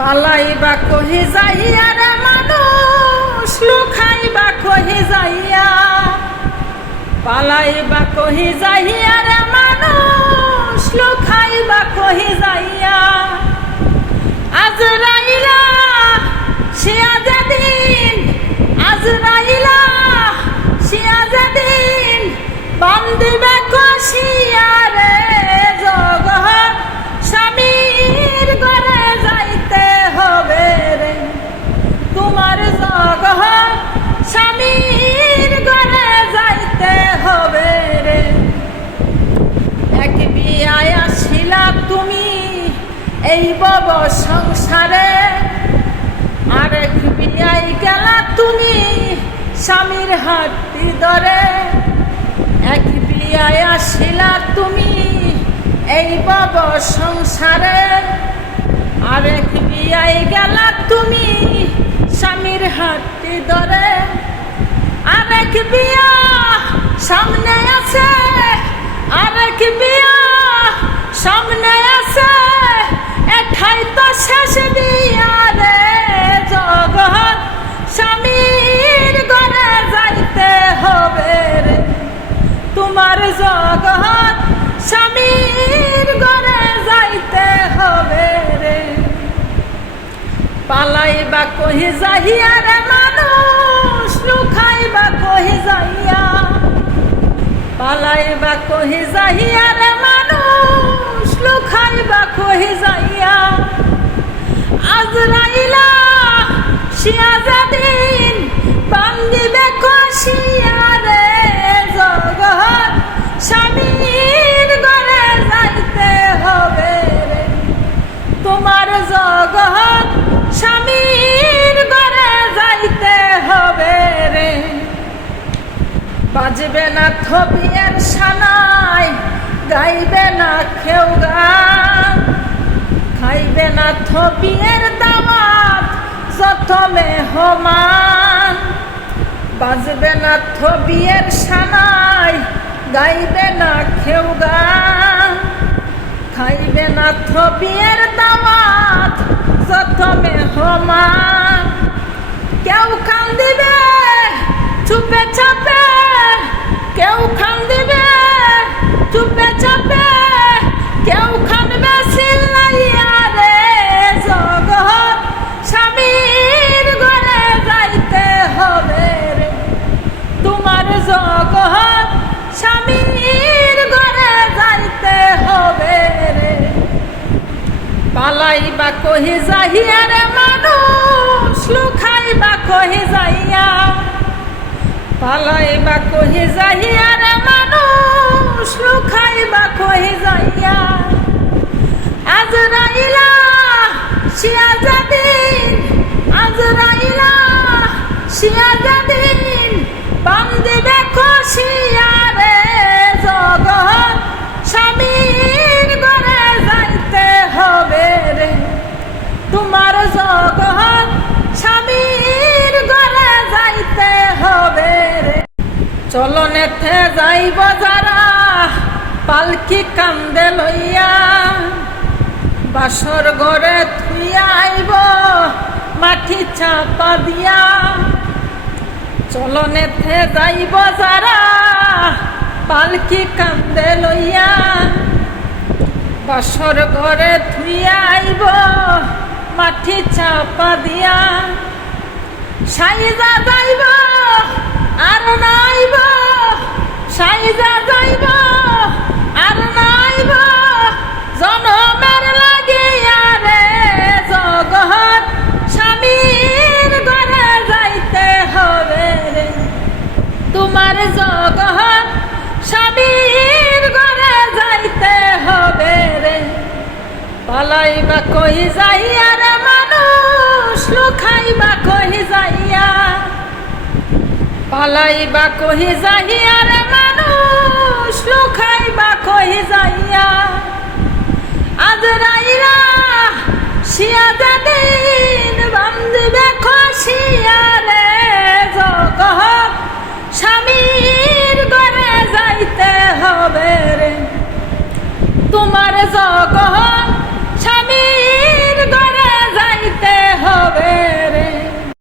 পালাইবা কহি যাইয়া রে মানুষ লুকাইবা কহি যাইয়া, পালাইবা কহি যাইয়া রে মানুষ লুকাইবা কহি যাইয়া। আজরাইলা শিয়া যেদিন, আজরাইলা শিয়া যেদিন বান্দিবে কষিয়া রে জগৎ স্বামীর ঘরে যাইতে হবে রে, তোমার জগৎ স্বামীর ঘরে যাইতে হবে রে। এক বিয়ায় আসিলা তুমি এই বব সংসারে, আরেক বিয়ায় গেলা তুমি স্বামীর হাতটি ধরে। এক বিয়ায় আসিলা তুমি এই বব সংসারে, আরেক বিয়ায় গেলা তুমি স্বামীর হাতটি ধরে। আরেক বিয়া সামনে আছে, আরেক বিয়া সামনে আছে, এঠাই তো শেষ বিয়া রে জগৎ স্বামীর ঘরে যাইতে হবে রে, তোমার জগৎ স্বামীর ঘরে যাইতে হবে রে। পালাইবা কহি যাইয়া রে মানুষ লুকাইবা কহি যাইয়া, পালাইবা কহি যাইয়া রে মানুষ লুকাইবা কহি যাইয়া। আজরাইলা শিয়া যেদিন বান্দিবে কষিয়া রে জগৎ স্বামীর ঘরে যাইতে হবে রে, তোমার জগৎ স্বামীর ঘরে যাইতে হবে রে। বাজবে না থবিয়ের সানাই, গাইবে না কেউ গান, খাইবে না থবিয়ের দাওয়াত যত মেহমান। বাজবে না থবিয়ের সানাই, গাইবে না কেউ গান, খাইবে না থবিয়ের দাওয়াত যত মেহমান। কেউ কান্দিবে চুপে চাপে, কেউ কান্দিবে চুপে চাপে, কেউ কাঁদবে চিল্লাইয়া রে জগৎ স্বামীর ঘরে যাইতে হবে রে, তোমার জগৎ স্বামীর ঘরে যাইতে হবে রে। পালাইবা কহি যাইয়া রে মানুষ লুকাইবা কহি যাইয়া, পালাইবা কহি যাইয়া রে মানুষ লুকাইবা কহি যাইয়া। আজরাইলা শিয়া যেদিন, আজরাইলা শিয়া যেদিন বান্দিবে কষিয়া রে জগৎ স্বামীর ঘরে যাইতে হবে রে, তোমার জগৎ স্বামীর ঘরে যাইতে হবে রে। চলনেতে যাইব যারা পালকি কান্দে লইয়া, বাসর ঘরে থুইয়া আইব মাটি চাপা দিয়া। চলনেতে যাইব যারা পালকি কান্দে লইয়া, বাসর ঘরে থুইয়া আইব মাটি চাপা দিয়া। সাইজা যাইব আর নাইব, সাইজা যাইব আর নাইব, জনমের লাগিয়া রে জগৎ স্বামীর ঘরে যাইতে হবে রে, তোমার জগৎ স্বামীর ঘরে যাইতে হবে রে। পালাইবা কহি যাইয়া রে মানুষ লুকাইবা কহি যাইয়া, পালাইবা কহি যাইয়া রে মানুষ লুকাইবা কহি যাইয়া। আজরাইলা শিয়া যেদিন বান্দিবে কষিয়া রে জগৎ স্বামীর ঘরে যাইতে হবে রে, তোমার জগৎ